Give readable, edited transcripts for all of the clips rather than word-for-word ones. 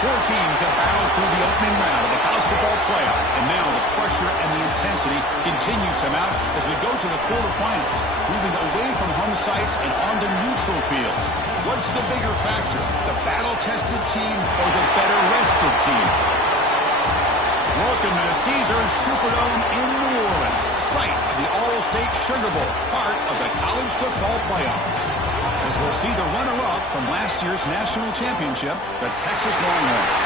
Four teams have battled through the opening round of the college football playoff, and now the pressure and the intensity continue to mount as we go to the quarterfinals, moving away from home sites and onto neutral fields. What's the bigger factor, the battle-tested team or the better-rested team? Welcome to the Caesars Superdome in New Orleans, site of the All-State Sugar Bowl, part of the college football playoff. As we'll see the runner-up from last year's national championship, the Texas Longhorns,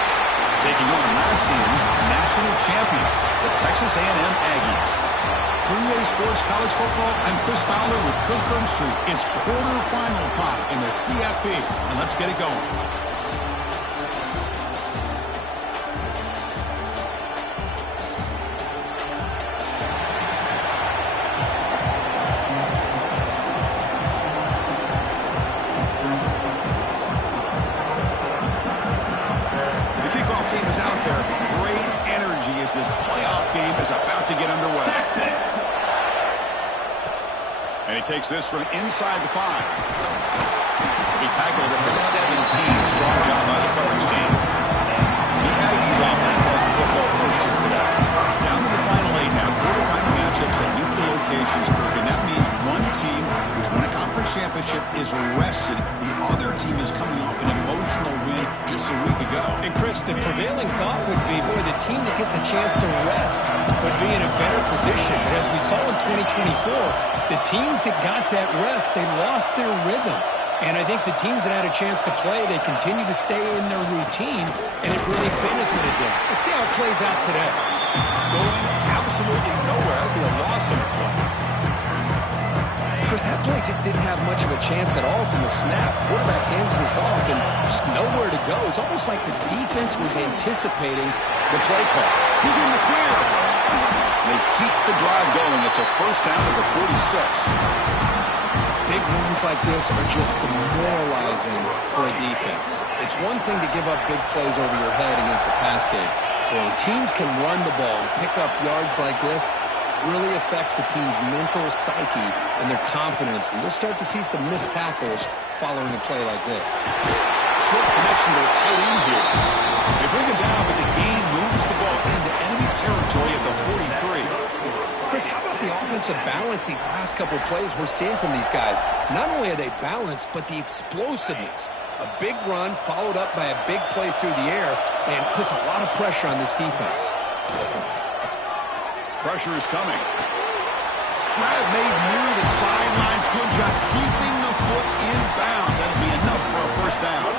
taking on last season's national champions, the Texas A&M Aggies. 3A Sports College Football, I'm Chris Fowler with Kirk Herbstreit. It's quarterfinal time in the CFP, and let's get it going. This playoff game is about to get underway. Texas. And he takes this from inside the 5. He tackled at the 17. Strong job by the coverage team. The Aggies offense has football first here today. Down to the final 8 now. Quarterfinal matchups at neutral locations, Kirk. And that means one team which won a conference championship is rested. The other team is coming off an emotional win just a week ago. And Chris, the prevailing thought would be, boy, the team that gets a chance to rest would be in a better position. But as we saw in 2024, the teams that got that rest, they lost their rhythm. And I think the teams that had a chance to play, they continue to stay in their routine, and it really benefited them. Let's see how it plays out today. Going absolutely nowhere. It'll be a loss in the play. Chris, that play just didn't have much of a chance at all from the snap. Quarterback hands this off and just nowhere to go. It's almost like the defense was anticipating the play call. He's in the clear. They keep the drive going. It's a first down at the 46. Big runs like this are just demoralizing for a defense. It's one thing to give up big plays over your head against the pass game. When teams can run the ball and pick up yards like this, really affects the team's mental psyche and their confidence. And you'll start to see some missed tackles following a play like this. Short connection to the tight end here. They bring him down, but the gain moves the ball into enemy territory at the 43. Chris, how about the offensive balance these last couple of plays we're seeing from these guys? Not only are they balanced, but the explosiveness. A big run followed up by a big play through the air and puts a lot of pressure on this defense. Pressure is coming. Grab made near the sidelines. Good job keeping the foot in bounds. That'll be enough for a first down.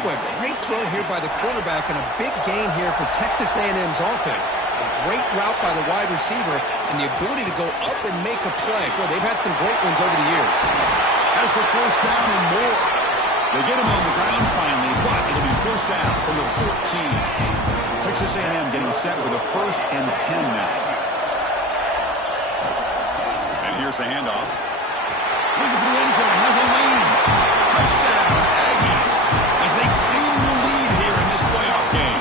Boy, great throw here by the quarterback and a big gain here for Texas A&M's offense. A great route by the wide receiver and the ability to go up and make a play. Boy, they've had some great ones over the years. Has the first down and more. They get him on the ground finally, but it'll be first down from the 14. Texas A&M getting set with a 1st and 10 now. And here's the handoff. Looking for the end zone. Has a lane. Touchdown, Aggies, as they claim the lead here in this playoff game.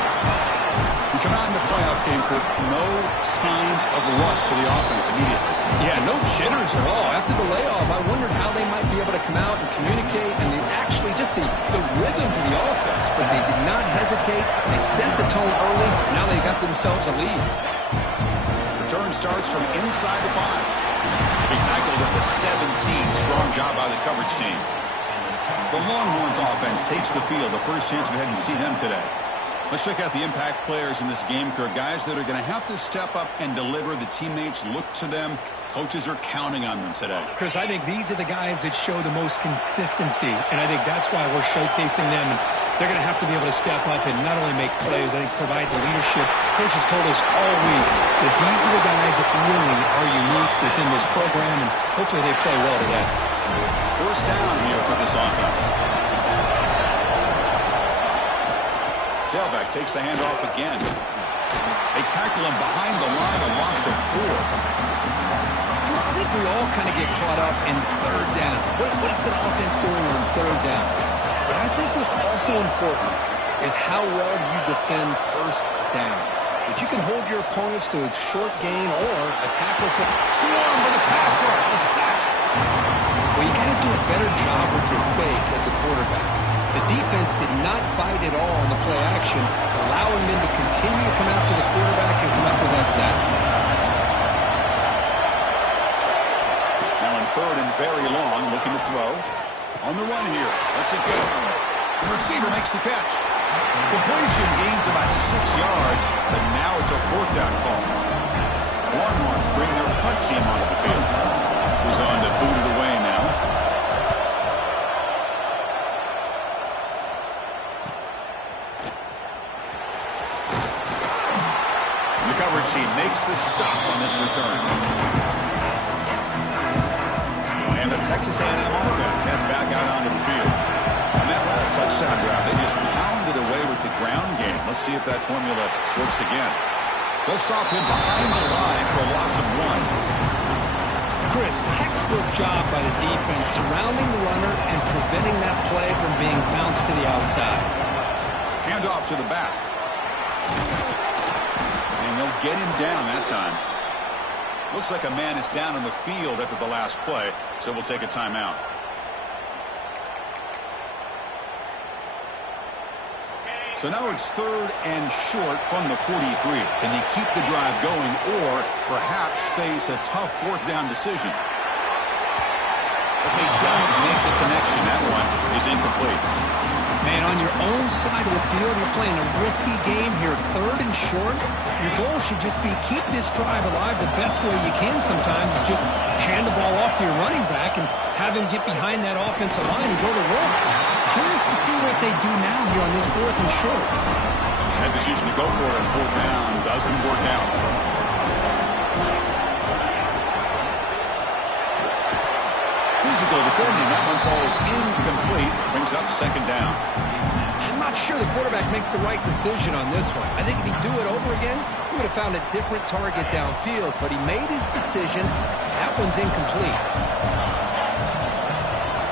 We come out in the playoff game, Kirk. No signs of rust for the offense immediately. Yeah, no jitters at all. After the layoff, I wondered how they might be able to come out and communicate and actually just the rhythm to the offense. But they did not hesitate. They set the tone early. Now they got themselves a lead. Return starts from inside the 5. He tackled at the 17. Strong job by the coverage team. The Longhorns offense takes the field. The first chance we had to see them today. Let's check out the impact players in this game, Kirk. Guys that are going to have to step up and deliver. The teammates look to them. Coaches are counting on them today. Chris, I think these are the guys that show the most consistency, and I think that's why we're showcasing them. And they're going to have to be able to step up and not only make plays, I think provide the leadership. Coach has told us all week that these are the guys that really are unique within this program, and hopefully they play well today. First down here for this offense. Tailback takes the handoff again. They tackle him behind the line, a loss of 4. I think we all kind of get caught up in third down. What's an offense doing on third down? But I think what's also important is how well you defend first down. If you can hold your opponents to a short gain or a tackle for swarm with a pass rush, a sack. Well, you got to do a better job with your fake as the quarterback. The defense did not bite at all on the play action, allowing them to continue to come after the quarterback and come up with that sack. Now in third and very long, looking to throw. On the run here. Lets it go. The receiver makes the catch. Completion gains about 6 yards, but now it's a fourth down call. Longhorns bring their punt team onto the field. Who's on to boot it away now. The coverage team makes the stop on this return. And the Texas A&M offense heads back out onto the field. And that last touchdown drive, they just pounded away with the ground game. Let's see if that formula works again. They'll stop him behind the line for a loss of 1. Chris, textbook job by the defense surrounding the runner and preventing that play from being bounced to the outside. Hand off to the back. And they'll get him down that time. Looks like a man is down on the field after the last play, so we'll take a timeout. So now it's third and short from the 43. Can they keep the drive going or perhaps face a tough fourth down decision? But they don't make the connection. That one is incomplete. Man, on your own side of the field, you're playing a risky game here, third and short. Your goal should just be keep this drive alive the best way you can sometimes is just hand the ball off to your running back and have him get behind that offensive line and go to work. Curious to see what they do now here on this fourth and short. That decision to go for it on fourth down doesn't work out. Physical defending. That one falls incomplete. Brings up second down. I'm not sure the quarterback makes the right decision on this one. I think if he'd do it over again, he would have found a different target downfield, but he made his decision. That one's incomplete.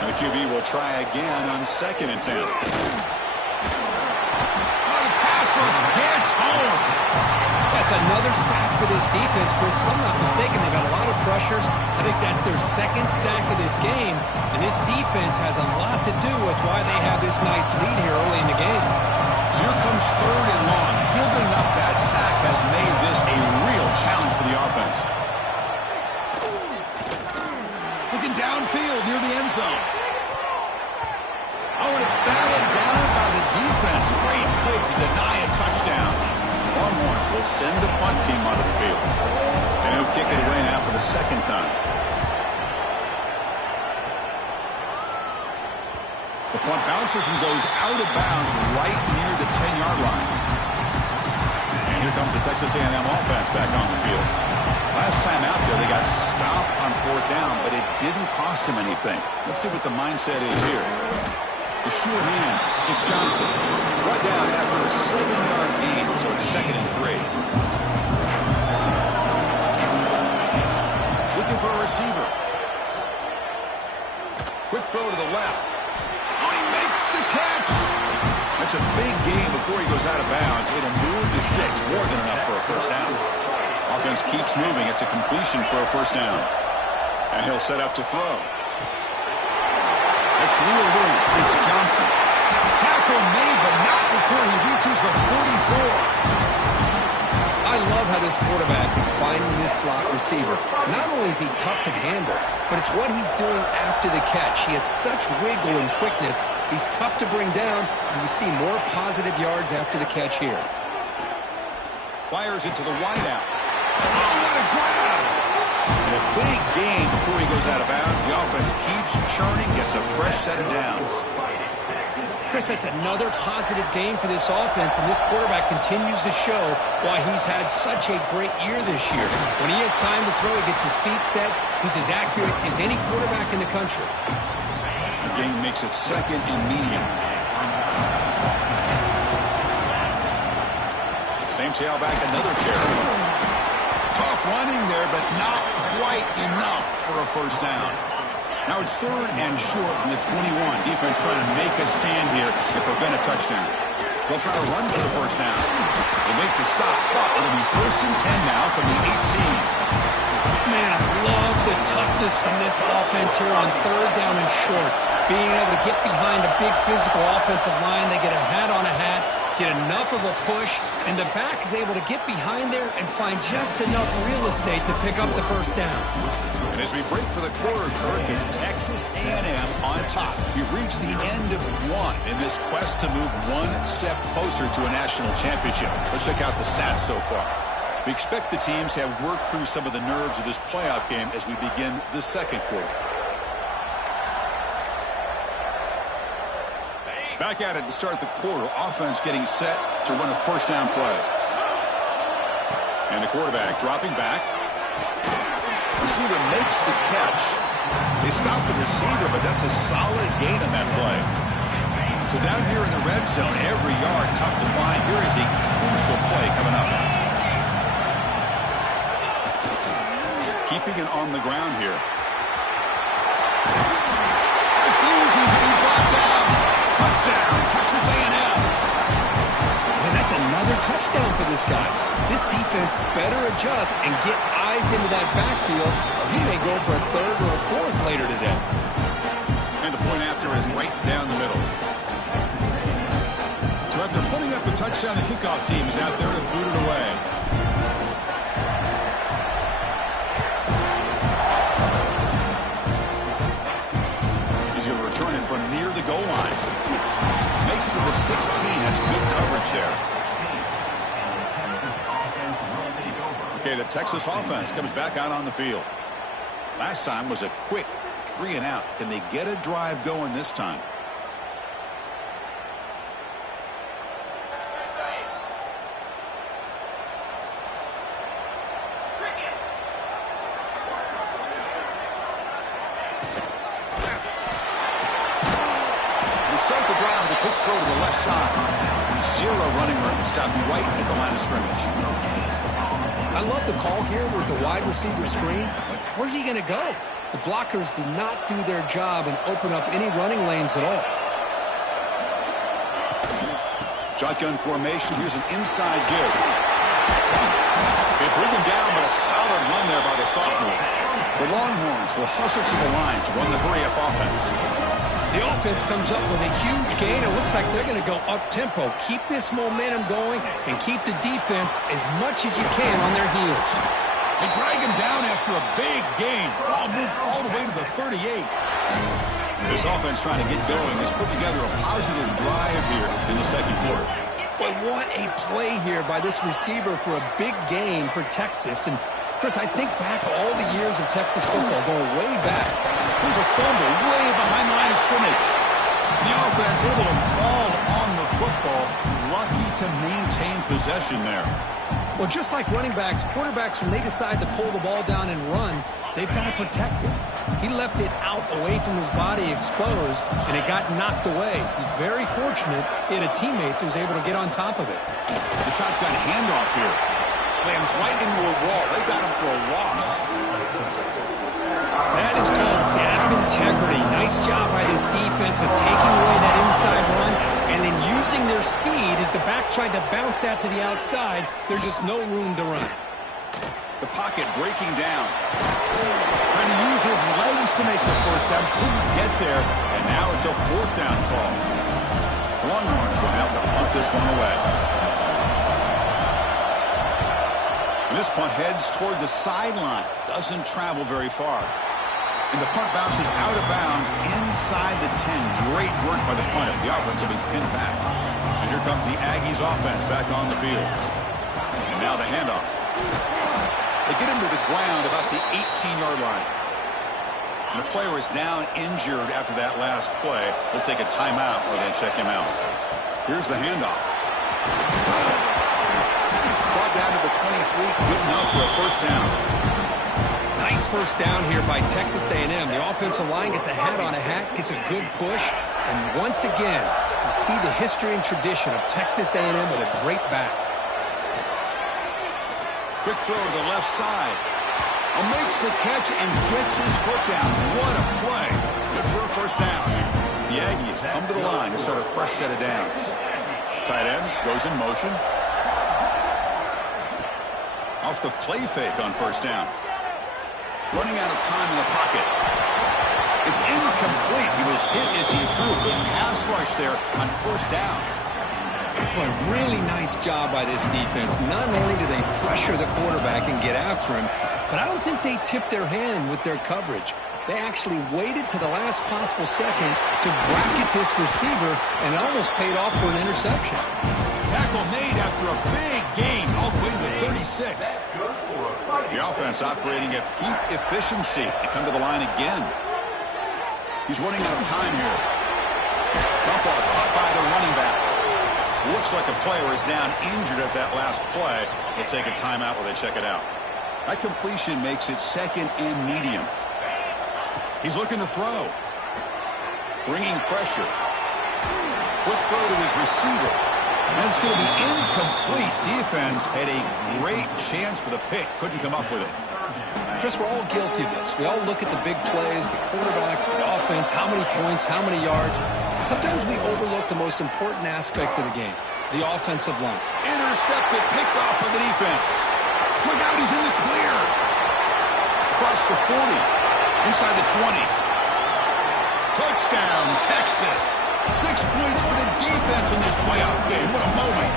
And the QB will try again on second and 10. The pass rush gets home. That's another sack for this defense, Chris. If I'm not mistaken, they've got a lot of pressures. I think that's their second sack of this game. And this defense has a lot to do with why they have this nice lead here early in the game. So here comes third and long. Giving up that sack has made this a real challenge for the offense. Looking downfield near the end zone. Oh, and it's battled down by the defense. Great play to deny a touchdown. Longhorns will send the punt team onto the field. And he'll kick it away now for the second time. The punt bounces and goes out of bounds right near the 10-yard line. And here comes the Texas A&M offense back on the field. Last time out there, they got stopped on fourth down, but it didn't cost him anything. Let's see what the mindset is here. The sure hands. It's Johnson. Right down after a 7-yard gain, so it's second and 3. Looking for a receiver. Quick throw to the left. Oh, he makes the catch. That's a big gain before he goes out of bounds. It'll move the sticks more than enough for a first down. Offense keeps moving. It's a completion for a first down. And he'll set up to throw. It's reeled in. It's Johnson. Tackle made, but not before he reaches the 44. I love how this quarterback is finding this slot receiver. Not only is he tough to handle, but it's what he's doing after the catch. He has such wiggle and quickness. He's tough to bring down, and you see more positive yards after the catch here. Fires into the wideout. Oh, what a grab! And a big gain before he goes out of bounds. The offense keeps churning, gets a fresh set of downs. Chris, that's another positive game for this offense, and this quarterback continues to show why he's had such a great year this year. When he has time to throw, he gets his feet set. He's as accurate as any quarterback in the country. The game makes it second and medium. Same tailback, another carry. Tough running there, but not quite enough for a first down. Now it's third and short from the 21. Defense trying to make a stand here to prevent a touchdown. They'll try to run for the first down. They make the stop, but it'll be first and 10 now from the 18. Man, I love the toughness from this offense here on third down and short. Being able to get behind a big physical offensive line, they get a hat on a hat, get enough of a push, and the back is able to get behind there and find just enough real estate to pick up the first down. And as we break for the quarter, Kirk, it's Texas A&M on top. We've reached the end of one in this quest to move one step closer to a national championship. Let's check out the stats so far. We expect the teams to have worked through some of the nerves of this playoff game as we begin the second quarter. Back at it to start the quarter. Offense getting set to run a first down play. And the quarterback dropping back. Receiver makes the catch. They stop the receiver, but that's a solid gain on that play. So down here in the red zone, every yard tough to find. Here is a crucial play coming up. Keeping it on the ground here. Refusing to be brought down. Touchdown, Texas A&M. And that's another touchdown for this guy. This defense better adjust and get eyes into that backfield, or he may go for a third or a fourth later today. And the point after is right down the middle. So after putting up a touchdown, the kickoff team is out there to boot it away. He's going to return it from near the goal line. Makes it to the 16. That's good coverage there. Okay, the Texas offense comes back out on the field. Last time was a quick 3 and out. Can they get a drive going this time? Start the drive with a quick throw to the left side. Zero running room. Stopped right at the line of scrimmage. I love the call here with the wide receiver screen. Where's he going to go? The blockers do not do their job and open up any running lanes at all. Shotgun formation. Here's an inside give. They bring him down, but a solid run there by the sophomore. The Longhorns will hustle to the line to run the hurry-up offense. The offense comes up with a huge gain. It looks like they're going to go up-tempo. Keep this momentum going and keep the defense as much as you can on their heels. They drag him down after a big gain. Ball moved all the way to the 38. This offense trying to get going has put together a positive drive here in the second quarter. Boy, what a play here by this receiver for a big gain for Texas. And Chris, I think back all the years of Texas football, going way back. There's a fumble way behind the line of scrimmage. The offense able to fall on the football. Lucky to maintain possession there. Well, just like running backs, quarterbacks, when they decide to pull the ball down and run, they've got to protect it. He left it out away from his body exposed, and it got knocked away. He's very fortunate he had a teammate who was able to get on top of it. The shotgun handoff here. Slams right into a wall. They got him for a loss. That is called gap integrity. Nice job by this defense of taking away that inside run and then using their speed as the back tried to bounce that to the outside. There's just no room to run. The pocket breaking down. Trying to use his legs to make the first down. Couldn't get there. And now it's a fourth down call. Longhorns will have to punt this one away. And this punt heads toward the sideline. Doesn't travel very far. And the punt bounces out of bounds inside the 10. Great work by the punter. The offense will be pinned back. And here comes the Aggies offense back on the field. And now the handoff. They get him to the ground about the 18-yard line. And the player is down injured after that last play. Let's take a timeout while they check him out. Here's the handoff. Brought down to the 23. Good enough for a first down. Nice first down here by Texas A&M. The offensive line gets a hat on a hat, gets a good push. And once again, you see the history and tradition of Texas A&M with a great back. Quick throw to the left side. Makes the catch and gets his foot down. What a play. Good for a first down. The Aggies come to the line to start a fresh set of downs. Tight end goes in motion. Off the play fake on first down. Running out of time in the pocket. It's incomplete. He was hit as he threw a good pass rush there on first down. Boy, really nice job by this defense. Not only do they pressure the quarterback and get after him, but I don't think they tipped their hand with their coverage. They actually waited to the last possible second to bracket this receiver, and it almost paid off for an interception. Tackle made after a big gain, all the way to 36. The offense operating at peak efficiency. They come to the line again. He's running out of time here. Dump off caught by the running back. Looks like a player is down injured at that last play. They'll take a timeout while they check it out. That completion makes it second and medium. He's looking to throw. Bringing pressure. Quick throw to his receiver. And it's going to be incomplete. Defense had a great chance for the pick. Couldn't come up with it. Chris, we're all guilty of this. We all look at the big plays, the quarterbacks, the offense, how many points, how many yards. And sometimes we overlook the most important aspect of the game, the offensive line. Intercepted, picked off by the defense. Look out, he's in the clear. Across the 40, inside the 20. Touchdown, Texas. 6 points for the defense in this playoff game. What a moment.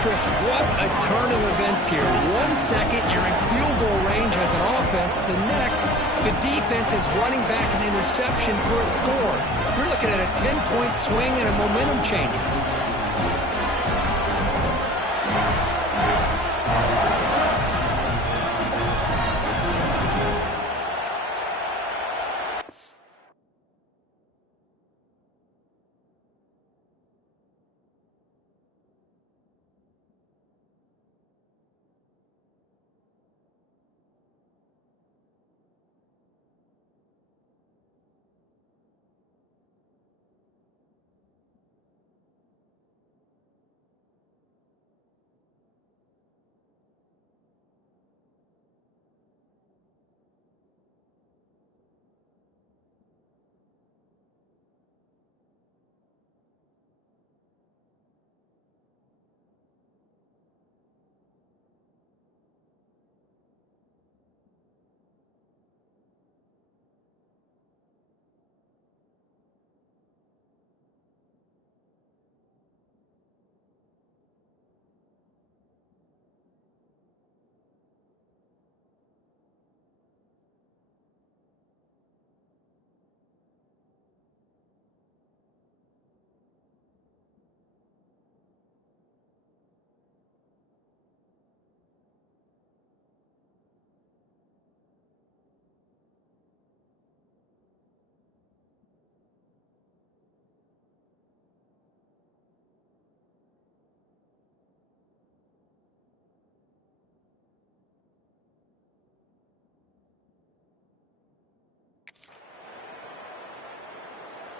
Chris, what a turn of events here. 1 second, you're in field goal range as an offense. The next, the defense is running back an interception for a score. You're looking at a 10-point swing and a momentum changer.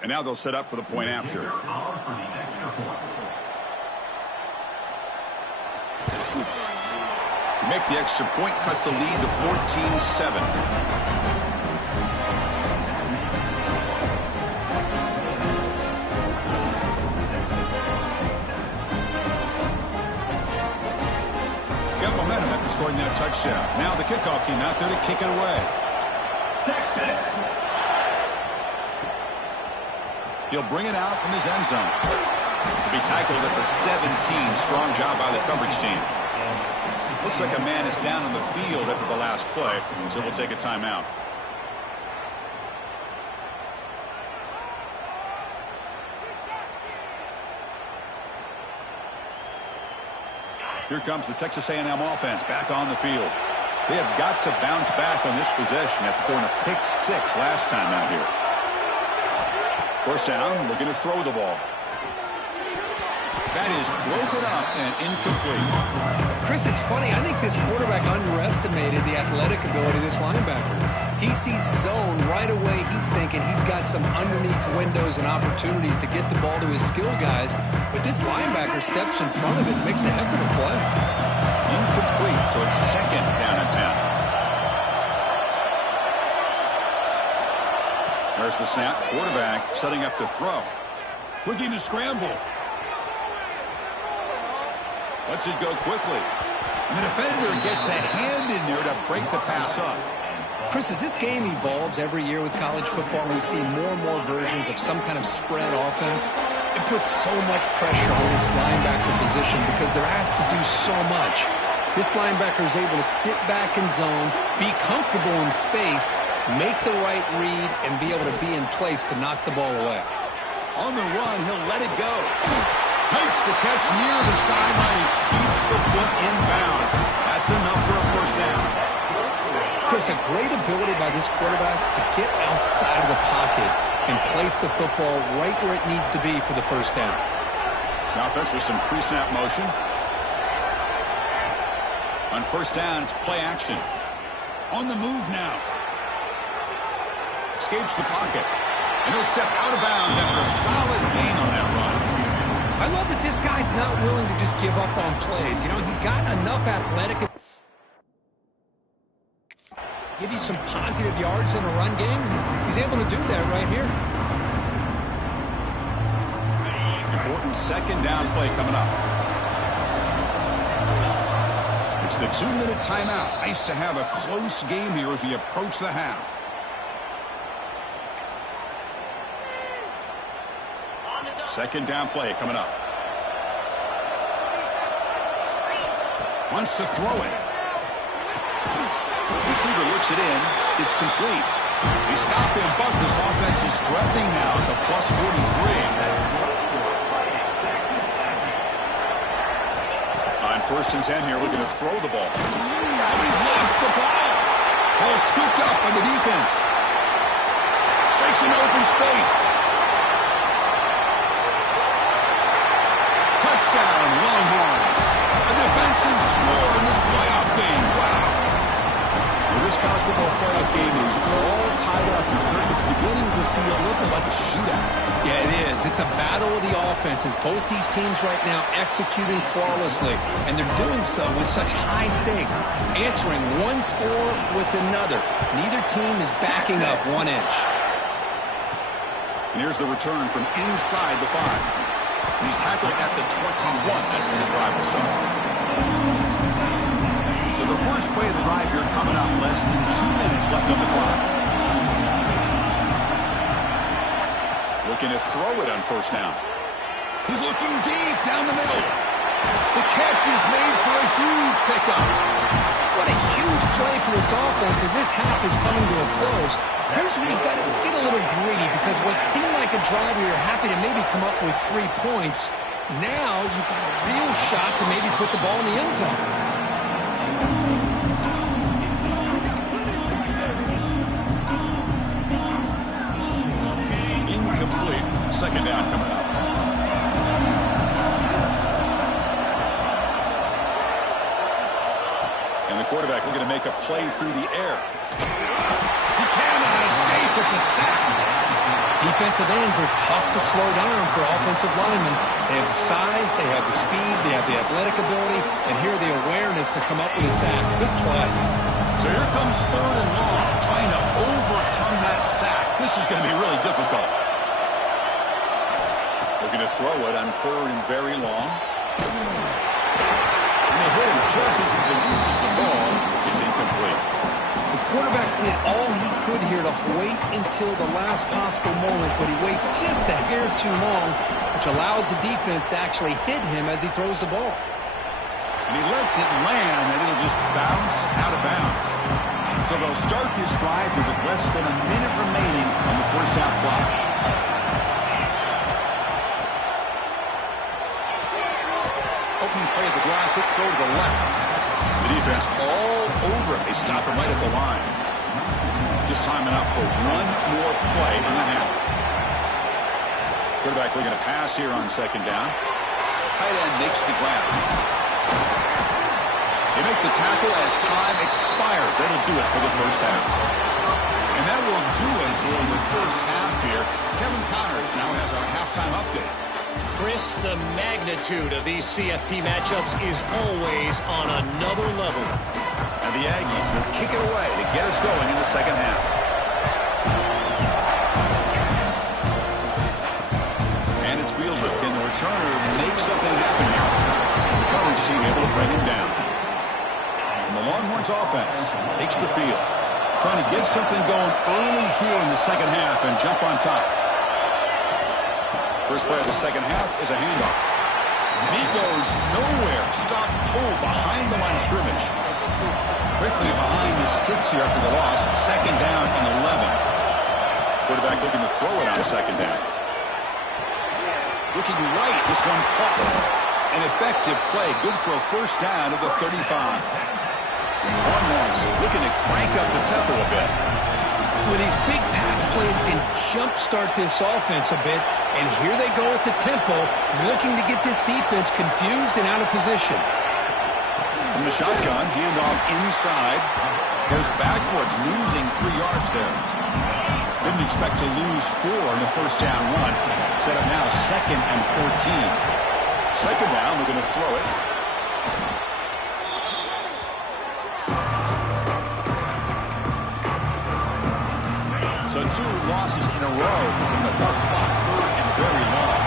And now they'll set up for the point after. Make the extra point, cut the lead to 14-7. Got momentum after scoring that touchdown. Now the kickoff team out there to kick it away. Texas. He'll bring it out from his end zone. To be tackled at the 17. Strong job by the coverage team. Looks like a man is down on the field after the last play, so we'll take a timeout. Here comes the Texas A&M offense back on the field. They have got to bounce back on this possession after throwing a pick 6 last time out here. First down, looking to throw the ball. That is broken up and incomplete. Chris, it's funny. I think this quarterback underestimated the athletic ability of this linebacker. He sees zone right away. He's thinking he's got some underneath windows and opportunities to get the ball to his skill guys. But this linebacker steps in front of it and makes a heck of a play. Incomplete, so it's second down and 10. There's the snap. Quarterback setting up to throw. Looking to scramble. Lets it go quickly. And the defender gets a hand in there to break the pass up. Chris, as this game evolves every year with college football and we see more and more versions of some kind of spread offense, it puts so much pressure on this linebacker position because there has to do so much. This linebacker is able to sit back in zone, be comfortable in space, make the right read, and be able to be in place to knock the ball away. On the run, he'll let it go. Makes the catch near the sideline. He keeps the foot in bounds. That's enough for a first down. Chris, a great ability by this quarterback to get outside of the pocket and place the football right where it needs to be for the first down. The offense with some pre-snap motion. On first down, it's play action. On the move now. Escapes the pocket. And he'll step out of bounds after a solid gain on that run. I love that this guy's not willing to just give up on plays. You know, he's got enough athletic. Give you some positive yards in a run game. He's able to do that right here. Important second down play coming up. It's the 2-minute timeout. Nice to have a close game here as we approach the half. Second down play coming up. Wants to throw it. Receiver looks it in. It's complete. They stop him, but this offense is threatening now at the plus 43. On first and 10 here, we're going to throw the ball. He's lost the ball. Ball scooped up by the defense. Breaks an open space. Touchdown, Longhorns. A defensive score in this playoff game. Wow. Well, this college football playoff game is all tied up. It's beginning to feel a little bit like a shootout. Yeah, it is. It's a battle of the offenses. Both these teams right now executing flawlessly, and they're doing so with such high stakes, answering one score with another. Neither team is backing up 1 inch. And here's the return from inside the 5. He's tackled at the 21. That's where the drive will start. So the first play of the drive here coming up. Less than 2 minutes left on the clock. Looking to throw it on first down. He's looking deep down the middle. The catch is made for a huge pickup. What a huge play for this offense as this half is coming to a close. Here's where you've got to get a little greedy because what seemed like a drive where you're happy to maybe come up with 3 points, now you've got a real shot to maybe put the ball in the end zone. Incomplete. Second down coming up. And the quarterback looking to make a play through the air. He cannot escape. It's a sack. Defensive ends are tough to slow down for offensive linemen. They have the size, they have the speed, they have the athletic ability, and here the awareness to come up with a sack. Good play. So here comes third and long, trying to overcome that sack. This is going to be really difficult. Looking to throw it on third and very long. And they hit him just as he releases the ball. It's incomplete. The quarterback did all he could here to wait until the last possible moment, but he waits just a hair too long, which allows the defense to actually hit him as he throws the ball. And he lets it land, and it'll just bounce out of bounds. So they'll start this drive here with less than a minute remaining on the first half clock. Opening play of the drive, quick throw to the left. The defense all over him. They stop him right at the line. Just time enough for one more play in the half. Quarterback looking to pass here on second down. Tight end makes the grab. They make the tackle as time expires. That'll do it for the first half. And that will do it for the first half here. Kevin Connors now has our halftime update. Chris, the magnitude of these CFP matchups is always on another level. And the Aggies will kick it away to get us going in the second half. And it's fielded. Can the returner make something happen here? The coverage team able to bring him down. And the Longhorns offense takes the field. Trying to get something going early here in the second half and jump on top. First play of the second half is a handoff. He goes nowhere. Stop pulled behind the line of scrimmage. Quickly behind the sticks here after the loss. Second down and 11. Quarterback looking to throw it on second down. Looking right. This one caught. An effective play. Good for a first down at the 35. Longhorns looking to crank up the tempo a bit. Well, these big pass plays can jumpstart this offense a bit, and here they go at the tempo, looking to get this defense confused and out of position. From the shotgun, handoff inside. Goes backwards, losing 3 yards there. Didn't expect to lose 4 in the first down run. Set up now second and 14. Second down, we're going to throw it. So 2 losses in a row. It's in a tough spot, third and very long.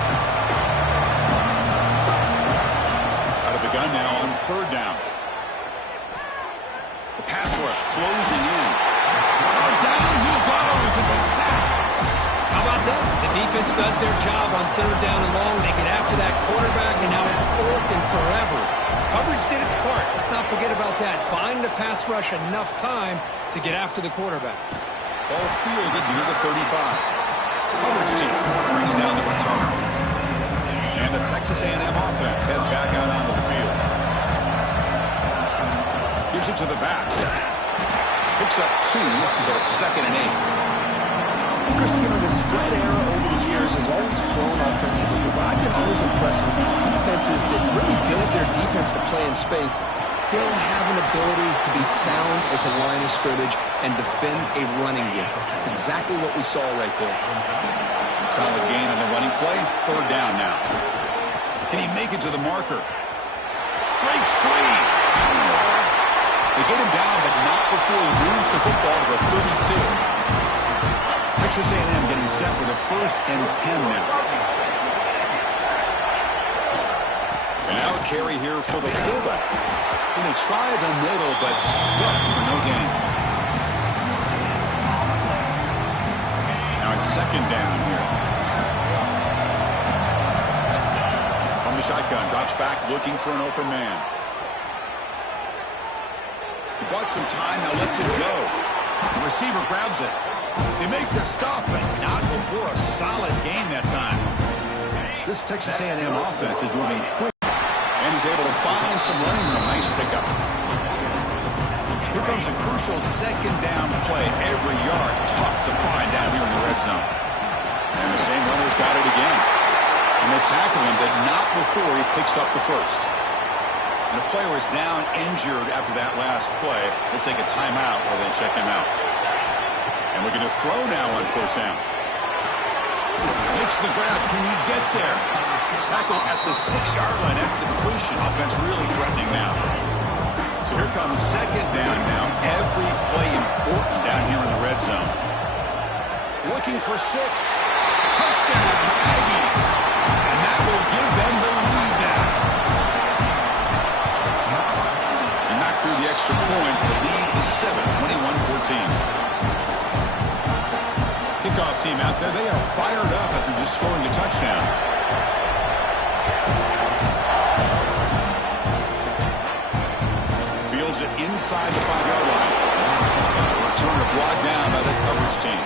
Out of the gun now on third down. The pass rush closing in. Down he goes. It's a sack. How about that? The defense does their job on third down and long. They get after that quarterback, and now it's fourth and forever. Coverage did its part. Let's not forget about that. Buying the pass rush enough time to get after the quarterback. Ball fielded near the 35. Coverage team brings down the return. And the Texas A&M offense heads back out onto the field. Gives it to the back. Picks up 2, so it's second and 8. Cristiano, the spread era over the years has always grown offensively, but I've been always impressed with defenses that really build their defense to play in space, still have an ability to be sound at the line of scrimmage and defend a running game. It's exactly what we saw right there. Solid gain on the running play. Third down now. Can he make it to the marker? Breaks free. They get him down, but not before he moves the football to the 32. Texas A&M getting set with a first and 10 now. And now a carry here for the fullback. And they try the middle, but stuck for no gain. Now it's second down here. From the shotgun, drops back looking for an open man. He bought some time, now lets it go. The receiver grabs it. They make the stop, but not before a solid gain that time. This Texas A&M offense is moving quick, and he's able to find some running room. Nice pickup. Here comes a crucial second down play. Every yard tough to find down here in the red zone. And the same runner's got it again. And they tackle him, but not before he picks up the first. And the player is down injured after that last play. We'll take a timeout or then check him out. And we're going to throw now on first down. Makes the grab. Can he get there? Tackle at the 6-yard line after the completion. Offense really threatening now. So here comes second down now. Every play important down here in the red zone. Looking for 6. Touchdown, Aggies. And that will give them the lead now. And knock through the extra point. The lead is 7, 21-14. Kickoff team out there. They are fired up after just scoring a touchdown. Fields it inside the 5-yard line. Returner brought down by the coverage team.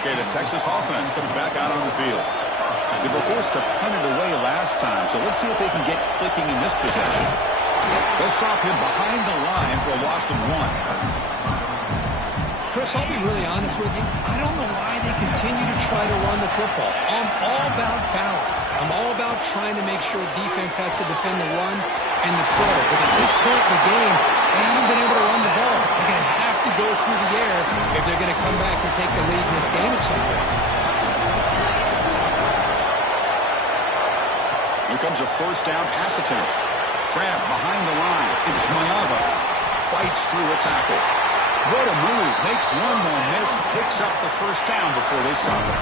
Okay, the Texas offense comes back out on the field. They were forced to punt it away last time, so let's see if they can get clicking in this possession. They'll stop him behind the line for a loss of 1. Chris, I'll be really honest with you. I don't know why they continue to try to run the football. I'm all about balance. I'm all about trying to make sure defense has to defend the run and the throw. But at this point in the game, they haven't been able to run the ball. They're going to have to go through the air if they're going to come back and take the lead in this game at some point. Here comes a first down pass attempt. Grab behind the line. It's Maiava. Fights through a tackle. What a move. Makes one man miss. Picks up the first down before they stop it.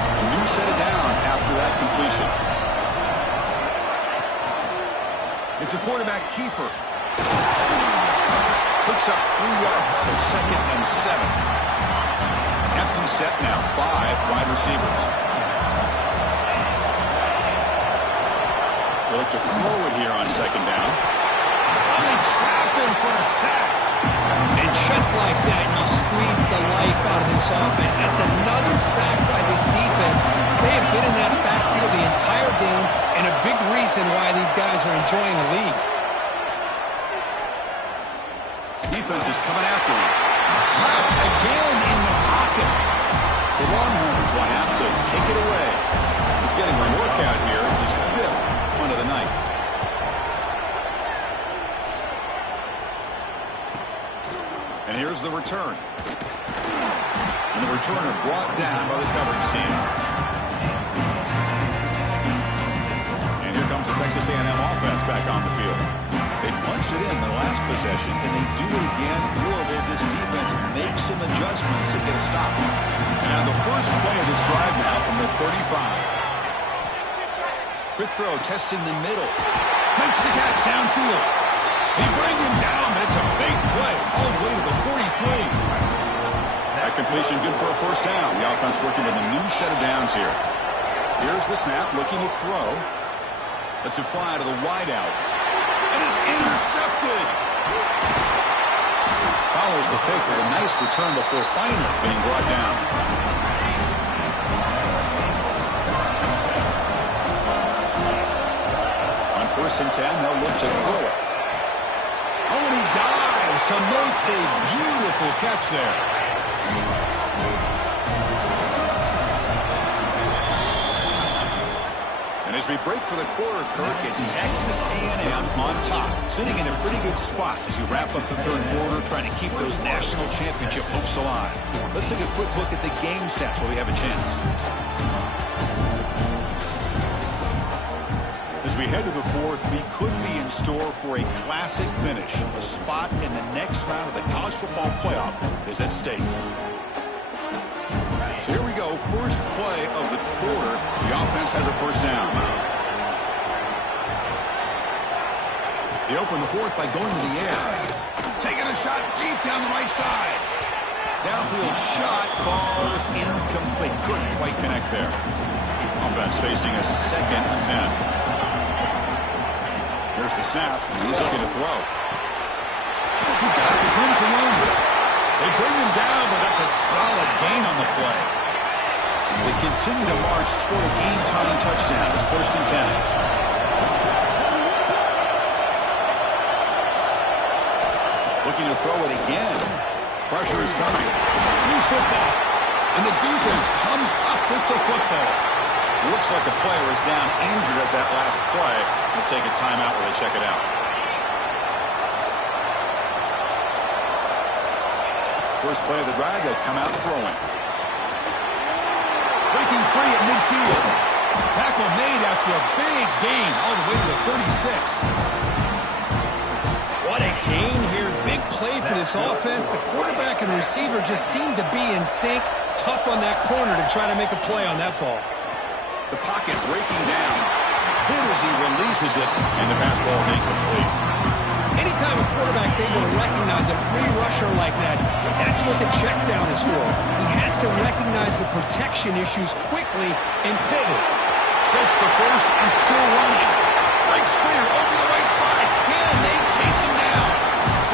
A new set of downs after that completion. It's a quarterback keeper. Picks up 3 yards, so 2nd and 7. Empty set now, 5 wide receivers. They look to throw it here on 2nd down. They trap him for a sack. And just like that, you squeeze the life out of this offense. That's another sack by this defense. They have been in that backfield the entire game, and a big reason why these guys are enjoying the lead. Defense is coming after him. Trapped again in the pocket. The Longhorns will have to kick it away. He's getting a workout here. It's his 5th punt of the night. And here's the return. And the returner brought down by the coverage team. And here comes the Texas A&M offense back on the field. They punched it in the last possession. Can they do it again? Or will this defense make some adjustments to get a stop? And now the first play of this drive now from the 35. Quick throw, testing the middle. Makes the catch downfield. They bring him down, but it's a big play all the way to the 43. That completion good for a first down. The offense working with a new set of downs here. Here's the snap, looking to throw. Lets it fly to the wideout. And is intercepted. Follows the pick with a nice return before finally being brought down. On 1st and 10, they'll look to throw it. Oh, and he dives to make a beautiful catch there. And as we break for the quarter, Kirk, it's Texas A&M on top, sitting in a pretty good spot as you wrap up the 3rd quarter, trying to keep those national championship hopes alive. Let's take a quick look at the game sets where we have a chance. As we head to the 4th, we could be in store for a classic finish. A spot in the next round of the college football playoff is at stake. So here we go, first play of the quarter. The offense has a first down. They open the 4th by going to the air. Taking a shot deep down the right side. Downfield shot falls incomplete. Couldn't quite connect there. Offense facing a 2nd and 10. Here's the snap. He's looking to throw. He's got room to run. They bring him down, but that's a solid gain on the play. They continue to march toward a game-tying touchdown. It's 1st and 10. Looking to throw it again. Pressure is coming. Loose football. And the defense comes up with the football. Looks like a player is down injured at that last play. They'll take a timeout while they check it out. First play of the drive, they'll come out throwing. Breaking free at midfield. Tackle made after a big gain all the way to the 36. What a gain here. Big play for this offense. The quarterback and receiver just seem to be in sync. Tough on that corner to try to make a play on that ball. The pocket breaking down. Hit as he releases it, and the pass ball is incomplete. Anytime a quarterback's able to recognize a free rusher like that, that's what the check down is for. He has to recognize the protection issues quickly and pivot. Gets the first and still running. Breaks clear over the right side. Can they chase him down?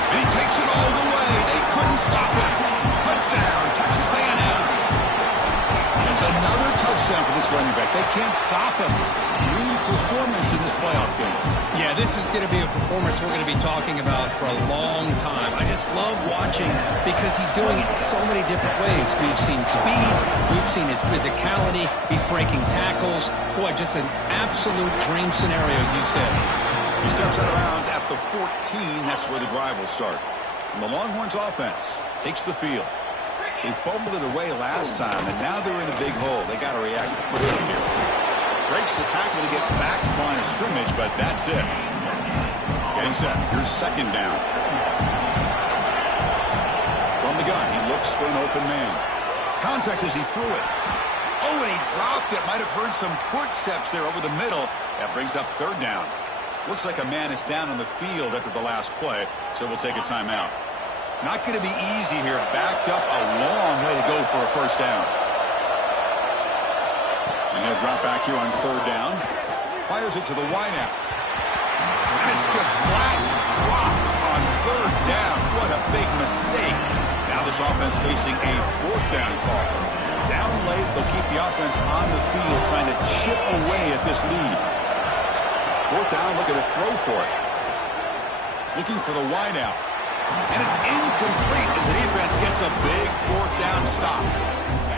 And he takes it all the way. They couldn't stop him. Touchdown, Texas A&M. It's another touchdown for this running back. They can't stop him. Dream performance in this playoff game. Yeah, this is going to be a performance we're going to be talking about for a long time. I just love watching because he's doing it in so many different ways. We've seen speed. We've seen his physicality. He's breaking tackles. Boy, just an absolute dream scenario, as you said. He steps out of bounds at the 14. That's where the drive will start. And the Longhorns offense takes the field. They fumbled it away last time, and now they're in a big hole. They got to react quickly here. Breaks the tackle to get back to the line of scrimmage, but that's it. Getting set. Here's 2nd down. From the gun, he looks for an open man. Contact as he threw it. Oh, and he dropped it. Might have heard some footsteps there over the middle. That brings up 3rd down. Looks like a man is down on the field after the last play, so we'll take a timeout. Not going to be easy here. Backed up a long way to go for a first down. And he'll drop back here on third down. Fires it to the wideout. And it's just flat dropped on third down. What a big mistake. Now this offense facing a fourth down call. Down late, they'll keep the offense on the field trying to chip away at this lead. Fourth down, look at a throw for it. Looking for the wideout. And it's incomplete as the defense gets a big fourth down stop.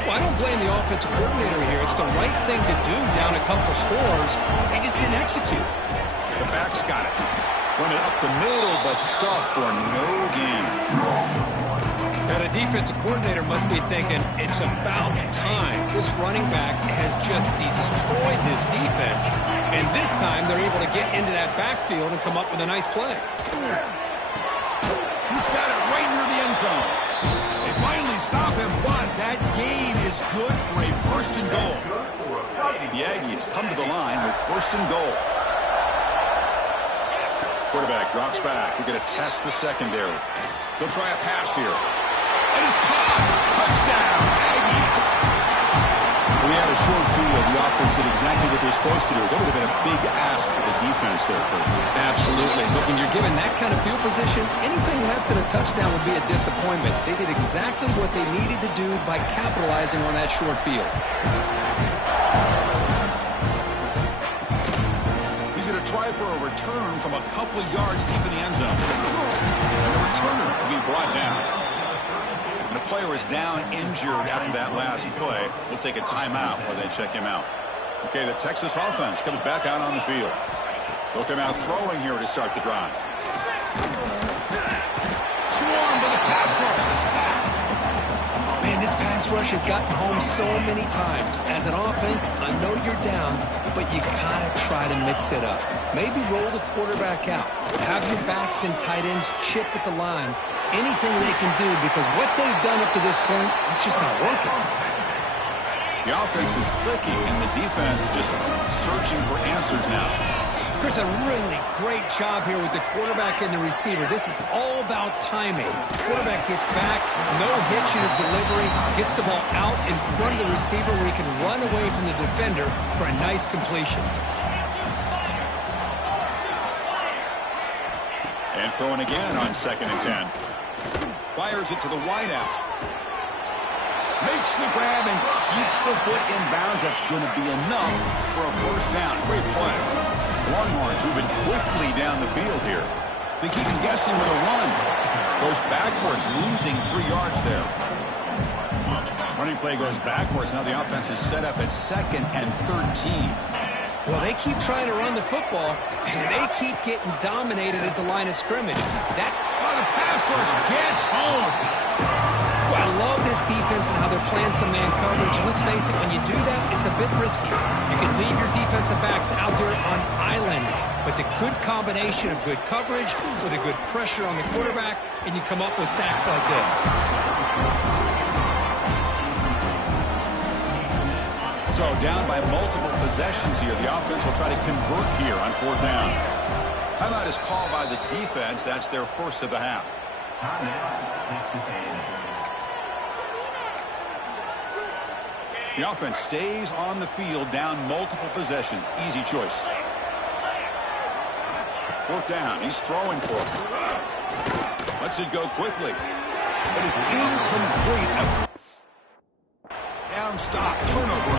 Well, I don't blame the offensive coordinator here. It's the right thing to do down a couple scores. They just didn't execute. The back's got it. Run it up the middle, but stuffed for no gain. Now, the defensive coordinator must be thinking, it's about time. This running back has just destroyed this defense. And this time, they're able to get into that backfield and come up with a nice play. He's got it right near the end zone. They finally stop him, but that gain is good for a first and goal. The Aggies come to the line with first and goal. Quarterback drops back. We're going to test the secondary. They'll try a pass here. And it's caught. Touchdown, Aggies. We had a short field. The offense did exactly what they're supposed to do. That would have been a big ask for the defense there, Kurt. Absolutely. But when you're given that kind of field position, anything less than a touchdown would be a disappointment. They did exactly what they needed to do by capitalizing on that short field. He's going to try for a return from a couple of yards deep in the end zone. And the returner will be brought down. And the player is down injured after that last play. We'll take a timeout while they check him out. Okay, the Texas offense comes back out on the field. They'll come out throwing here to start the drive. Swarm to the pass rush. A sack. Man, this pass rush has gotten home so many times. As an offense, I know you're down, but you gotta try to mix it up. Maybe roll the quarterback out. Have your backs and tight ends chip at the line. Anything they can do, because what they've done up to this point, it's just not working. The offense is clicking, and the defense just searching for answers now. Chris, a really great job here with the quarterback and the receiver. This is all about timing. Quarterback gets back, no hitch in his delivery, gets the ball out in front of the receiver where he can run away from the defender for a nice completion. And throwing again on 2nd and 10. Fires it to the wideout. Makes the grab and keeps the foot in bounds. That's going to be enough for a first down. Great play. Longhorns moving quickly down the field here. They keep him guessing with a run. Goes backwards, losing 3 yards there. Running play goes backwards. Now the offense is set up at 2nd and 13. Well, they keep trying to run the football, and they keep getting dominated at the line of scrimmage. That the pass rush gets home. Well, I love this defense and how they're playing some man coverage. And let's face it, when you do that, it's a bit risky. You can leave your defensive backs out there on islands, but the good combination of good coverage with a good pressure on the quarterback, and you come up with sacks like this. So down by multiple possessions here. The offense will try to convert here on 4th down. Timeout is called by the defense. That's their first of the half. The offense stays on the field down multiple possessions. Easy choice. 4th down. He's throwing for it. Lets it go quickly. But it's incomplete. Down stop. Turnover.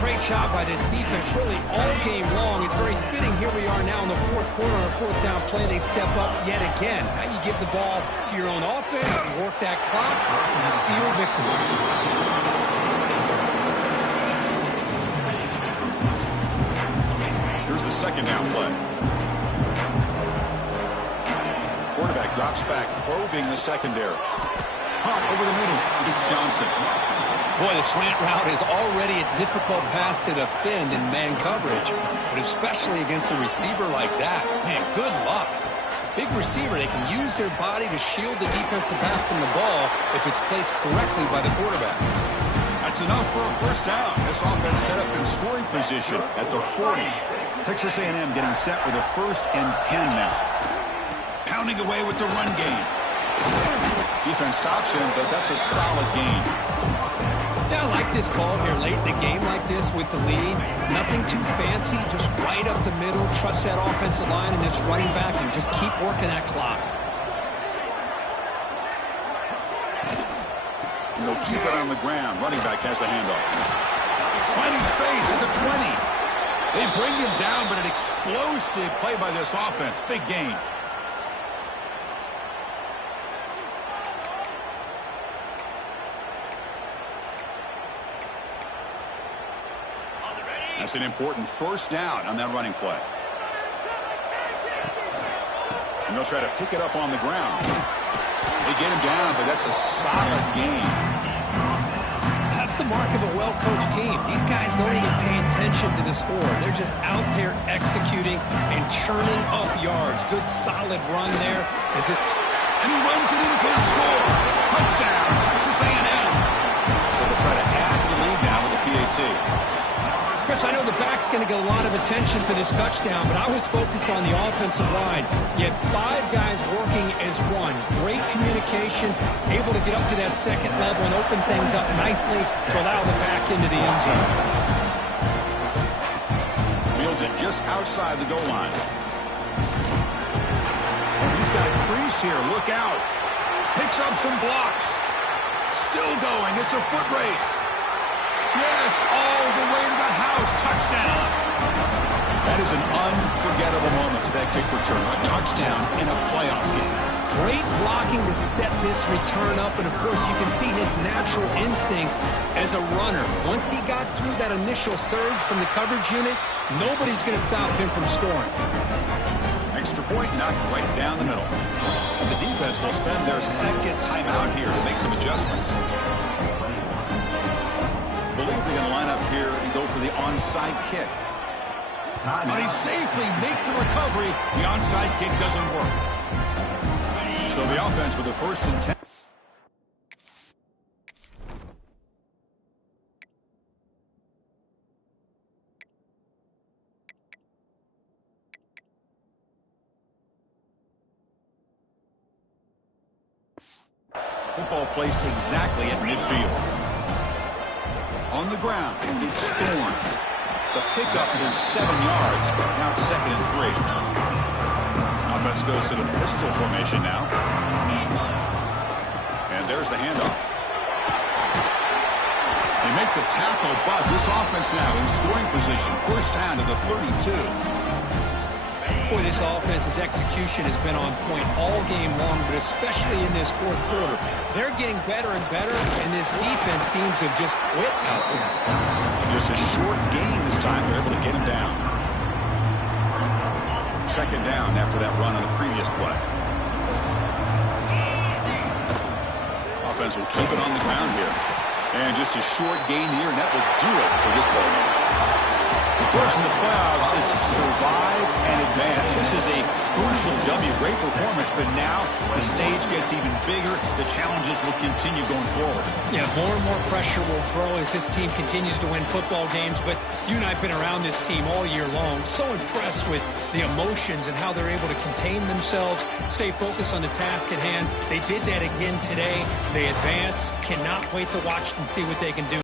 Great job by this defense, really all game long. It's very fitting. Here we are now in the 4th quarter, our 4th down play. They step up yet again. Now you give the ball to your own offense, you work that clock, and you seal victory. the second down play. Quarterback drops back, probing the secondary. Punt over the middle. It's Johnson. Boy, the slant route is already a difficult pass to defend in man coverage, but especially against a receiver like that. Man, good luck. Big receiver, they can use their body to shield the defensive back from the ball if it's placed correctly by the quarterback. That's enough for a first down. This offense set up in scoring position at the 40. Texas A&M getting set for the 1st and 10 now. Pounding away with the run game. Defense stops him, but that's a solid gain. Yeah, I like this call here late in the game like this with the lead. Nothing too fancy, just right up the middle. Trust that offensive line and this running back and just keep working that clock. And they'll keep it on the ground. Running back has the handoff. Finding space at the 20. They bring him down, but an explosive play by this offense. Big gain. That's an important first down on that running play. And they'll try to pick it up on the ground. They get him down, but that's a solid gain. That's the mark of a well-coached team. These guys don't even pay attention to the score. They're just out there executing and churning up yards. Good, solid run there. And he runs it in for the score. Touchdown, Texas A&M. So they'll try to add to the lead now with a PAT. Chris, I know the back's going to get a lot of attention for this touchdown, but I was focused on the offensive line. You had 5 guys working as one. Great communication, able to get up to that second level and open things up nicely to allow the back into the end zone. Fields it just outside the goal line. Oh, he's got a crease here. Look out. Picks up some blocks. Still going. It's a foot race. Yes, all the way to the house. Touchdown. That is an unforgettable moment to that kick return. A touchdown in a playoff game. Great blocking to set this return up, and of course you can see his natural instincts as a runner. Once he got through that initial surge from the coverage unit, nobody's going to stop him from scoring. Extra point knocked right down the middle. And the defense will spend their second timeout here to make some adjustments. I believe they're going to line up here and go for the onside kick. But he safely make the recovery. The onside kick doesn't work. So the offense with the 1st and 10. Football placed exactly at midfield. On the ground, it's Thorne. The pickup is 7 yards. Now it's 2nd and 3. Offense goes to the pistol formation now. And there's the handoff. They make the tackle, but this offense now in scoring position. First down to the 32. Boy, this offense's execution has been on point all game long, but especially in this 4th quarter. They're getting better and better, and this defense seems to have just quit out there. Just a short gain this time. They're able to get him down. 2nd down after that run on the previous play. Offense will keep it on the ground here. And just a short gain here, and that will do it for this ball game. Of course, in the playoffs, it's survive and advance. This is a crucial W. Great performance, but now the stage gets even bigger. The challenges will continue going forward. Yeah, more and more pressure will grow as this team continues to win football games. But you and I have been around this team all year long. So impressed with the emotions and how they're able to contain themselves, stay focused on the task at hand. They did that again today. They advance. Cannot wait to watch and see what they can do.